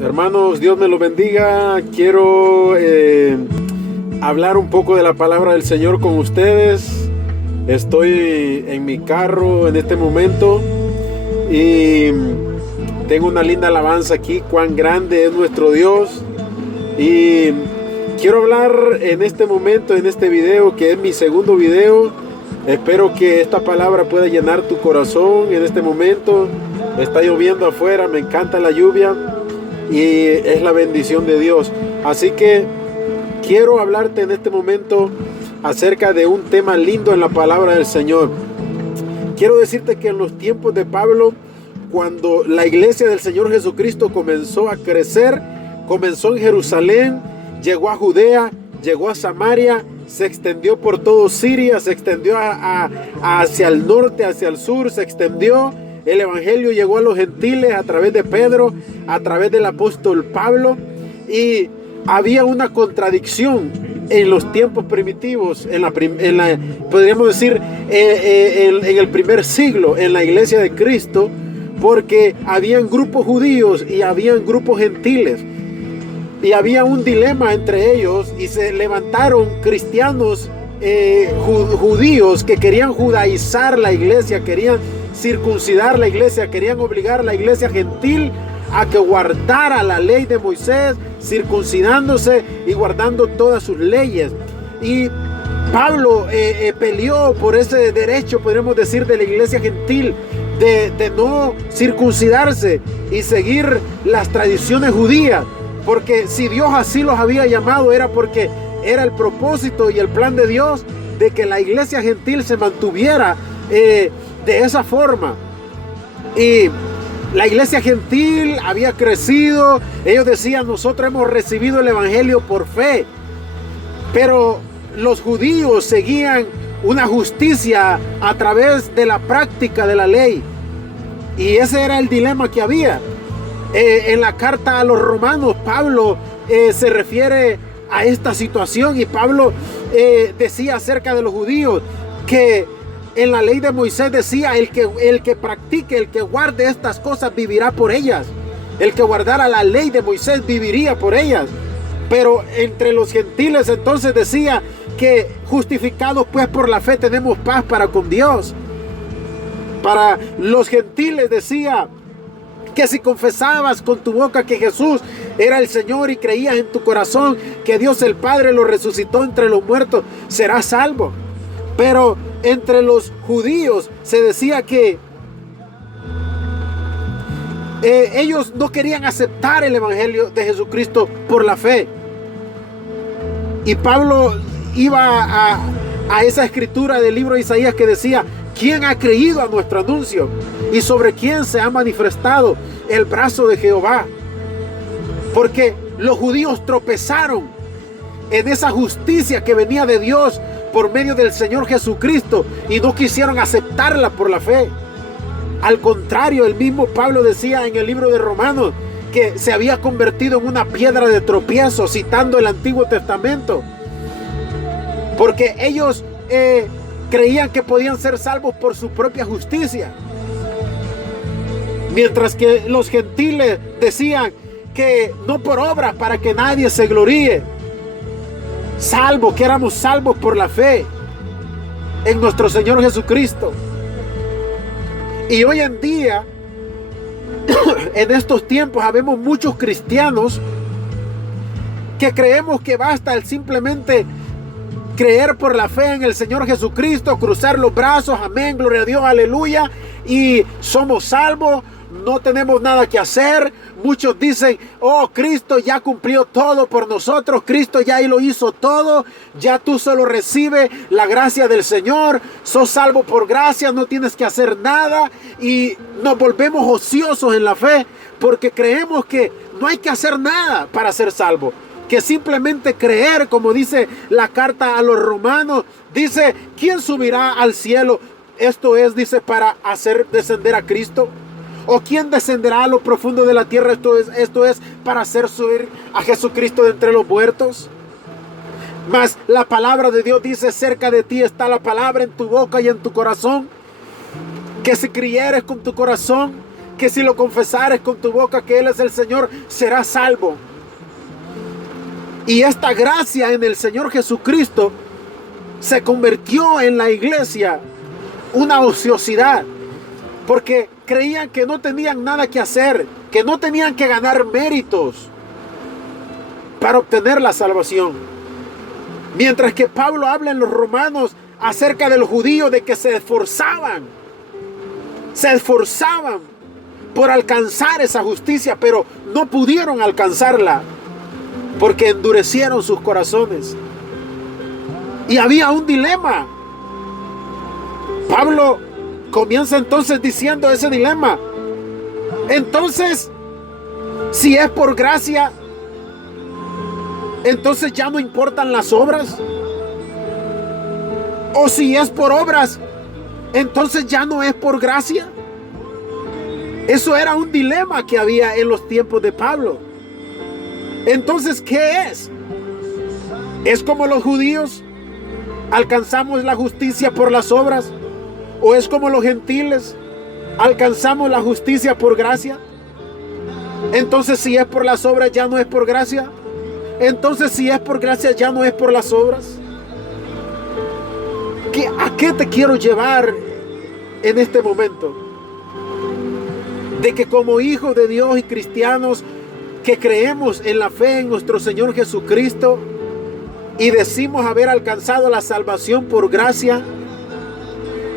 Hermanos, Dios me los bendiga. Quiero hablar un poco de la palabra del Señor con ustedes. Estoy en mi carro en este momento y tengo una linda alabanza aquí, cuán grande es nuestro Dios. Y quiero hablar en este momento, en este video, que es mi segundo video. Espero que esta palabra pueda llenar tu corazón en este momento. Está lloviendo afuera, me encanta la lluvia y es la bendición de Dios. Así que quiero hablarte en este momento acerca de un tema lindo en la palabra del Señor. Quiero decirte que en los tiempos de Pablo, cuando la iglesia del Señor Jesucristo comenzó a crecer, comenzó en Jerusalén, llegó a Judea, llegó a Samaria, se extendió por todo Siria, se extendió hacia el norte, hacia el sur, se extendió. El evangelio llegó a los gentiles a través de Pedro, a través del apóstol Pablo, y había una contradicción en los tiempos primitivos, podríamos decir en el primer siglo, en la iglesia de Cristo, porque habían grupos judíos y habían grupos gentiles. Y había un dilema entre ellos y se levantaron cristianos judíos que querían judaizar la iglesia, querían circuncidar la iglesia, querían obligar a la iglesia gentil a que guardara la ley de Moisés, circuncidándose y guardando todas sus leyes. Y Pablo peleó por ese derecho, podríamos decir, de la iglesia gentil de no circuncidarse y seguir las tradiciones judías. Porque si Dios así los había llamado, era porque era el propósito y el plan de Dios de que la iglesia gentil se mantuviera de esa forma. Y la iglesia gentil había crecido. Ellos decían: nosotros hemos recibido el evangelio por fe. Pero los judíos seguían una justicia a través de la práctica de la ley. Y ese era el dilema que había. En la carta a los romanos, Pablo se refiere a esta situación, y Pablo decía acerca de los judíos que en la ley de Moisés decía: el que practique, el que guarde estas cosas vivirá por ellas. El que guardara la ley de Moisés viviría por ellas. Pero entre los gentiles entonces decía que justificados pues por la fe tenemos paz para con Dios. Para los gentiles decía que si confesabas con tu boca que Jesús era el Señor y creías en tu corazón que Dios el Padre lo resucitó entre los muertos, serás salvo. Pero entre los judíos se decía que ellos no querían aceptar el evangelio de Jesucristo por la fe. Y Pablo iba a esa escritura del libro de Isaías que decía: ¿quién ha creído a nuestro anuncio? ¿Y sobre quién se ha manifestado el brazo de Jehová? Porque los judíos tropezaron en esa justicia que venía de Dios por medio del Señor Jesucristo y no quisieron aceptarla por la fe. Al contrario, el mismo Pablo decía en el libro de Romanos que se había convertido en una piedra de tropiezo, citando el Antiguo Testamento. Porque ellos creían que podían ser salvos por su propia justicia, mientras que los gentiles decían que no por obras para que nadie se gloríe, salvo que éramos salvos por la fe en nuestro Señor Jesucristo. Y hoy en día, en estos tiempos, habemos muchos cristianos que creemos que basta el simplemente creer por la fe en el Señor Jesucristo, cruzar los brazos, amén, gloria a Dios, aleluya, y somos salvos, no tenemos nada que hacer. Muchos dicen: oh, Cristo ya cumplió todo por nosotros, Cristo ya lo hizo todo, ya tú solo recibes la gracia del Señor, sos salvo por gracia, no tienes que hacer nada. Y nos volvemos ociosos en la fe porque creemos que no hay que hacer nada para ser salvo, que simplemente creer, como dice la carta a los romanos, dice: ¿quién subirá al cielo? Esto es, dice, para hacer descender a Cristo. ¿O quién descenderá a lo profundo de la tierra? Esto es para hacer subir a Jesucristo de entre los muertos. Mas la palabra de Dios dice: cerca de ti está la palabra, en tu boca y en tu corazón, que si creyeres con tu corazón que si lo confesares con tu boca que Él es el Señor, serás salvo. Y esta gracia en el Señor Jesucristo se convirtió en la iglesia una ociosidad, porque creían que no tenían nada que hacer, que no tenían que ganar méritos para obtener la salvación. Mientras que Pablo habla en los Romanos acerca de los judíos, de que se esforzaban por alcanzar esa justicia, pero no pudieron alcanzarla porque endurecieron sus corazones. Y había un dilema. Pablo comienza entonces diciendo ese dilema. Entonces, si es por gracia, entonces ya no importan las obras. O si es por obras, entonces ya no es por gracia. Eso era un dilema que había en los tiempos de Pablo. Entonces, ¿qué es? ¿Es como los judíos? ¿Alcanzamos la justicia por las obras? ¿O es como los gentiles? ¿Alcanzamos la justicia por gracia? Entonces, si es por las obras, ya no es por gracia. Entonces, si es por gracia, ya no es por las obras. ¿A qué te quiero llevar en este momento? De que como hijos de Dios y cristianos que creemos en la fe en nuestro Señor Jesucristo y decimos haber alcanzado la salvación por gracia,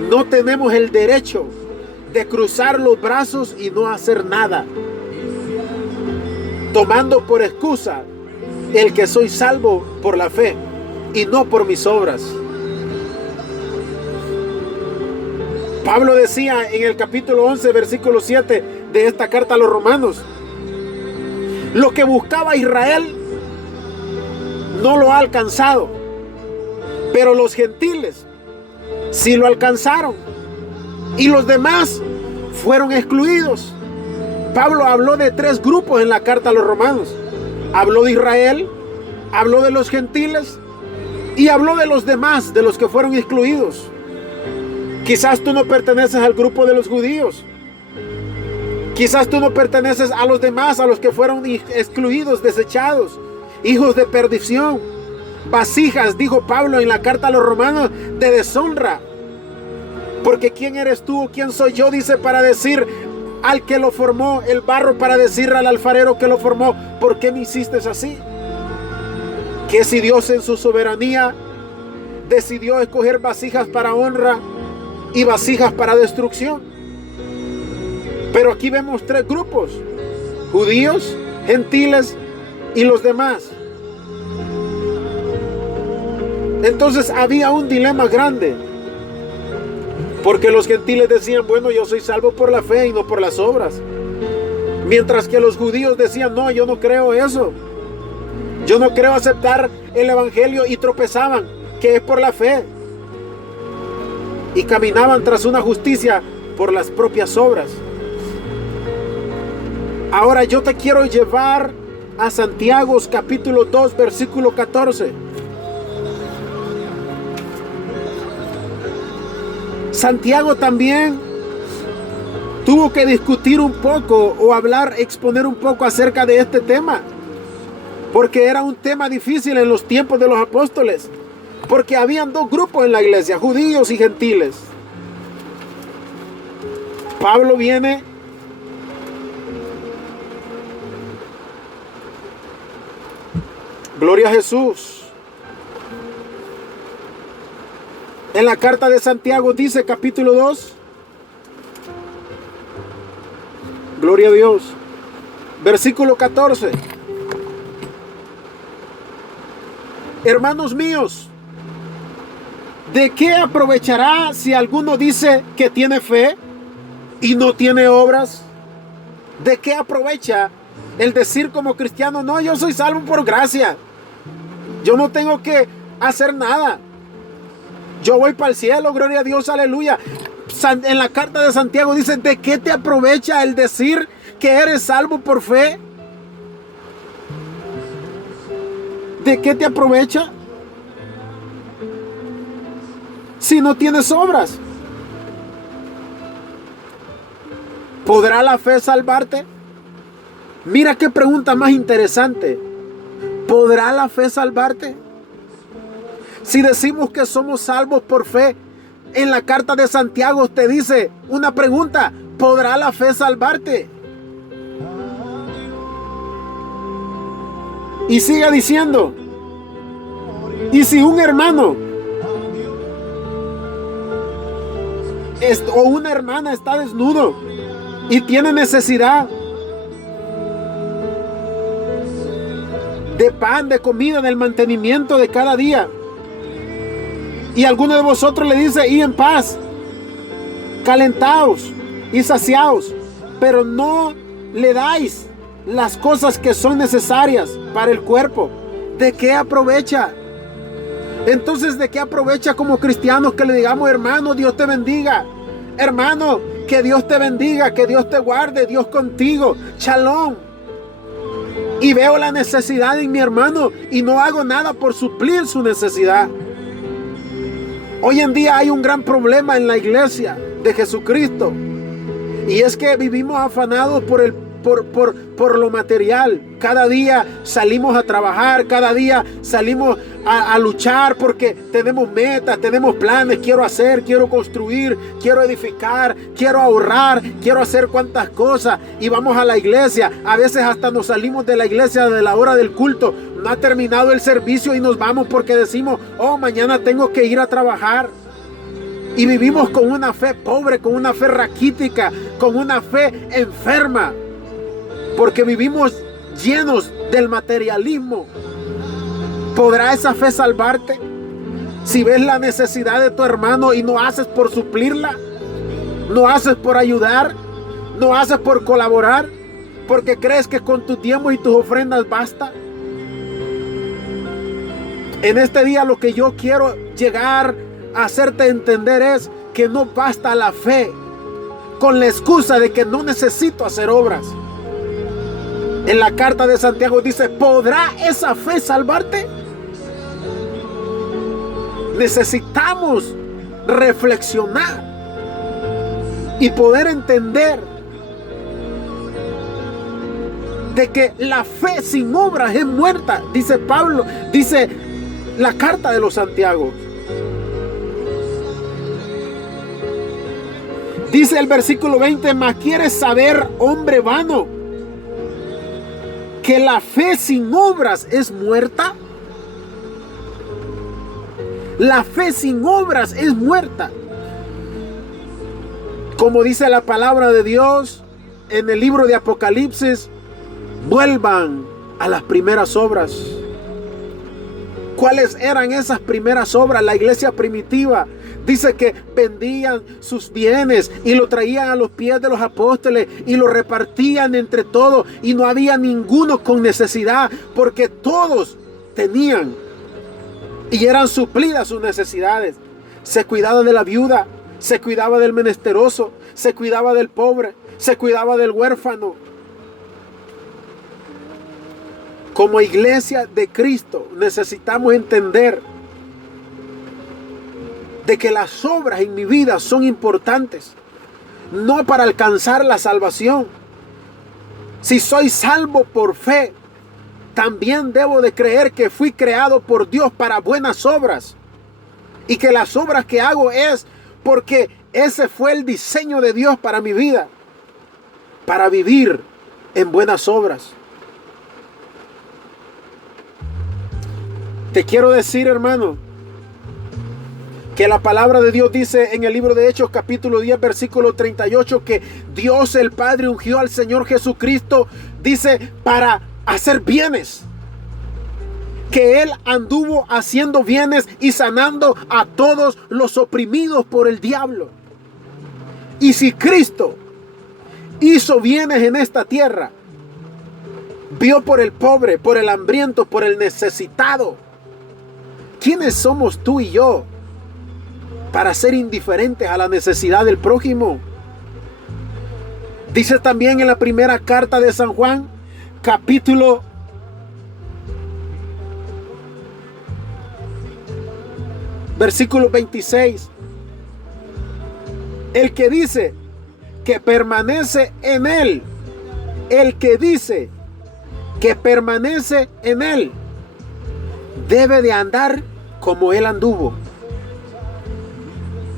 no tenemos el derecho de cruzar los brazos y no hacer nada, tomando por excusa el que soy salvo por la fe y no por mis obras. Pablo decía en el capítulo 11, versículo 7 de esta carta a los Romanos: lo que buscaba Israel no lo ha alcanzado, pero los gentiles sí lo alcanzaron, y los demás fueron excluidos. Pablo habló de 3 grupos en la carta a los Romanos. Habló de Israel, habló de los gentiles y habló de los demás, de los que fueron excluidos. Quizás tú no perteneces al grupo de los judíos. Quizás tú no perteneces a los demás, a los que fueron excluidos, desechados, hijos de perdición, vasijas, dijo Pablo en la carta a los Romanos, de deshonra. Porque ¿quién eres tú o quién soy yo? Dice, para decir al que lo formó el barro, para decirle al alfarero que lo formó: ¿por qué me hiciste así? Que si Dios en su soberanía decidió escoger vasijas para honra y vasijas para destrucción. Pero aquí vemos 3 grupos: judíos, gentiles y los demás. Entonces había un dilema grande, porque los gentiles decían: bueno, yo soy salvo por la fe y no por las obras. Mientras que los judíos decían: no, yo no creo eso. Yo no creo aceptar el evangelio, y tropezaban que es por la fe. Y caminaban tras una justicia por las propias obras. Ahora yo te quiero llevar a Santiago capítulo 2, versículo 14. Santiago también tuvo que discutir un poco o hablar, exponer un poco acerca de este tema, porque era un tema difícil en los tiempos de los apóstoles, porque habían 2 grupos en la iglesia: judíos y gentiles. Pablo viene gloria a Jesús. En la carta de Santiago dice, capítulo 2, gloria a Dios, versículo 14: hermanos míos, ¿de qué aprovechará si alguno dice que tiene fe y no tiene obras? ¿De qué aprovecha el decir como cristiano: no, yo soy salvo por gracia, yo no tengo que hacer nada, yo voy para el cielo, gloria a Dios, aleluya? En la carta de Santiago dice: ¿de qué te aprovecha el decir que eres salvo por fe? ¿De qué te aprovecha si no tienes obras? ¿Podrá la fe salvarte? Mira qué pregunta más interesante. ¿Podrá la fe salvarte? Si decimos que somos salvos por fe, en la carta de Santiago te dice una pregunta: ¿podrá la fe salvarte? Y sigue diciendo: y si un hermano o una hermana está desnudo y tiene necesidad de pan, de comida, del mantenimiento de cada día, y alguno de vosotros le dice: y en paz, calentaos y saciaos, pero no le dais las cosas que son necesarias para el cuerpo, ¿de qué aprovecha? Entonces, ¿de qué aprovecha como cristianos que le digamos: hermano, Dios te bendiga, hermano, que Dios te bendiga, que Dios te guarde, Dios contigo, shalom? Y veo la necesidad en mi hermano y no hago nada por suplir su necesidad. Hoy en día hay un gran problema en la iglesia de Jesucristo, y es que vivimos afanados por lo material. Cada día salimos a trabajar, cada día salimos a luchar porque tenemos metas, tenemos planes. Quiero hacer, quiero construir, quiero edificar, quiero ahorrar, quiero hacer cuantas cosas. Y vamos a la iglesia. A veces hasta nos salimos de la iglesia de la hora del culto. No ha terminado el servicio y nos vamos porque decimos: oh, mañana tengo que ir a trabajar. Y vivimos con una fe pobre, con una fe raquítica, con una fe enferma, porque vivimos llenos del materialismo. ¿Podrá esa fe salvarte? Si ves la necesidad de tu hermano y no haces por suplirla, no haces por ayudar, no haces por colaborar, porque crees que con tu tiempo y tus ofrendas basta. En este día lo que yo quiero llegar a hacerte entender es que no basta la fe con la excusa de que no necesito hacer obras. En la carta de Santiago dice: ¿podrá esa fe salvarte? Necesitamos reflexionar y poder entender de que la fe sin obras es muerta. Dice Pablo, dice la carta de los Santiago. Dice el versículo 20: mas quieres saber, hombre vano, que la fe sin obras es muerta. La fe sin obras es muerta. Como dice la palabra de Dios en el libro de Apocalipsis: vuelvan a las primeras obras. ¿Cuáles eran esas primeras obras? La iglesia primitiva dice que vendían sus bienes y lo traían a los pies de los apóstoles y lo repartían entre todos, y no había ninguno con necesidad, porque todos tenían y eran suplidas sus necesidades. Se cuidaba de la viuda, se cuidaba del menesteroso, se cuidaba del pobre, se cuidaba del huérfano. Como iglesia de Cristo necesitamos entender de que las obras en mi vida son importantes, no para alcanzar la salvación. Si soy salvo por fe, también debo de creer que fui creado por Dios para buenas obras, y que las obras que hago es porque ese fue el diseño de Dios para mi vida, para vivir en buenas obras. Te quiero decir, hermano, que la palabra de Dios dice en el libro de Hechos capítulo 10 versículo 38 que Dios el Padre ungió al Señor Jesucristo, dice, para hacer bienes, que Él anduvo haciendo bienes y sanando a todos los oprimidos por el diablo. Y si Cristo hizo bienes en esta tierra, vio por el pobre, por el hambriento, por el necesitado, ¿quiénes somos tú y yo para ser indiferentes a la necesidad del prójimo? Dice también en la primera carta de San Juan, capítulo 26, el que dice que permanece en Él, el que dice que permanece en Él, debe de andar como Él anduvo.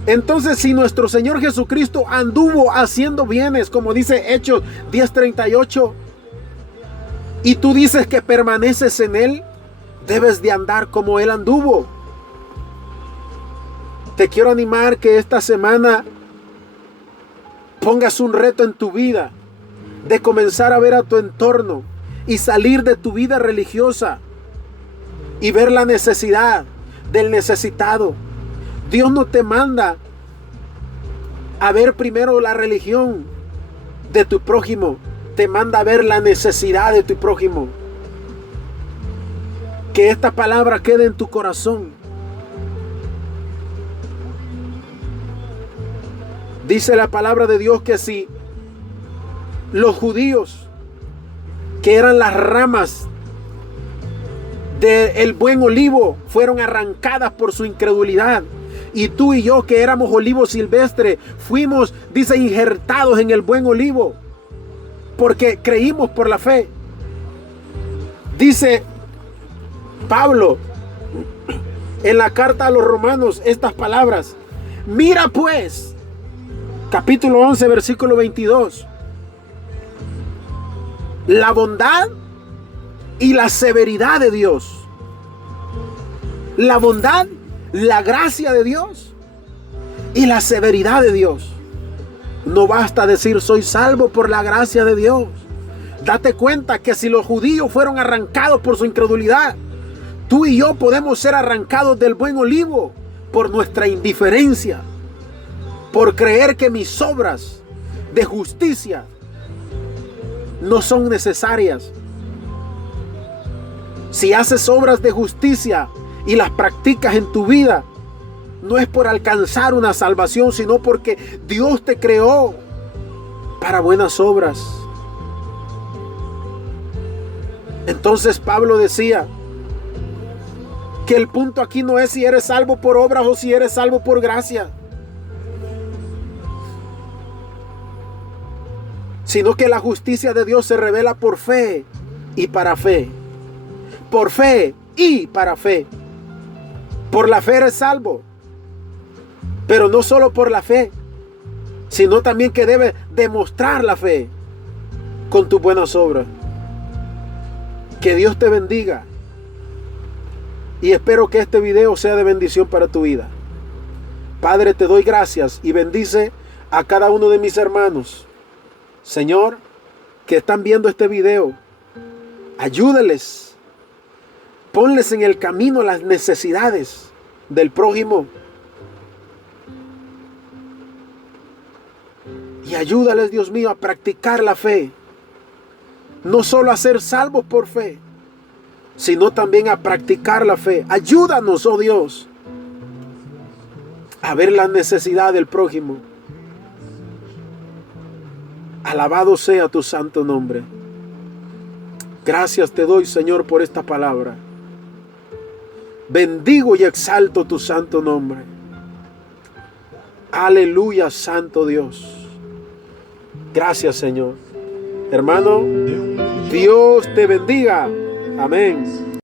Entonces, si nuestro Señor Jesucristo anduvo haciendo bienes, como dice Hechos 10:38, y tú dices que permaneces en Él, debes de andar como Él anduvo. Te quiero animar que esta semana pongas un reto en tu vida de comenzar a ver a tu entorno y salir de tu vida religiosa y ver la necesidad del necesitado. Dios no te manda a ver primero la religión de tu prójimo, te manda a ver la necesidad de tu prójimo. Que esta palabra quede en tu corazón. Dice la palabra de Dios que si los judíos, que eran las ramas del buen olivo, fueron arrancadas por su incredulidad, y tú y yo, que éramos olivo silvestre, fuimos, dice, injertados en el buen olivo, porque creímos por la fe. Dice Pablo en la carta a los romanos estas palabras: mira pues, capítulo 11, versículo 22, la bondad y la severidad de Dios. La bondad, la gracia de Dios y la severidad de Dios. No basta decir soy salvo por la gracia de Dios. Date cuenta que si los judíos fueron arrancados por su incredulidad, tú y yo podemos ser arrancados del buen olivo por nuestra indiferencia, por creer que mis obras de justicia no son necesarias. Si haces obras de justicia y las practicas en tu vida, no es por alcanzar una salvación, sino porque Dios te creó para buenas obras. Entonces Pablo decía que el punto aquí no es si eres salvo por obras o si eres salvo por gracia, sino que la justicia de Dios se revela por fe y para fe. Por fe y para fe. Por la fe eres salvo, pero no solo por la fe, sino también que debes demostrar la fe con tus buenas obras. Que Dios te bendiga y espero que este video sea de bendición para tu vida. Padre, te doy gracias y bendice a cada uno de mis hermanos, Señor, que están viendo este video. Ayúdales, ponles en el camino las necesidades del prójimo y ayúdales, Dios mío, a practicar la fe, no solo a ser salvos por fe, sino también a practicar la fe. Ayúdanos, oh Dios, a ver la necesidad del prójimo. Alabado sea tu santo nombre. Gracias te doy, Señor, por esta palabra. Bendigo y exalto tu santo nombre. Aleluya, santo Dios. Gracias, Señor. Hermano, Dios te bendiga. Amén.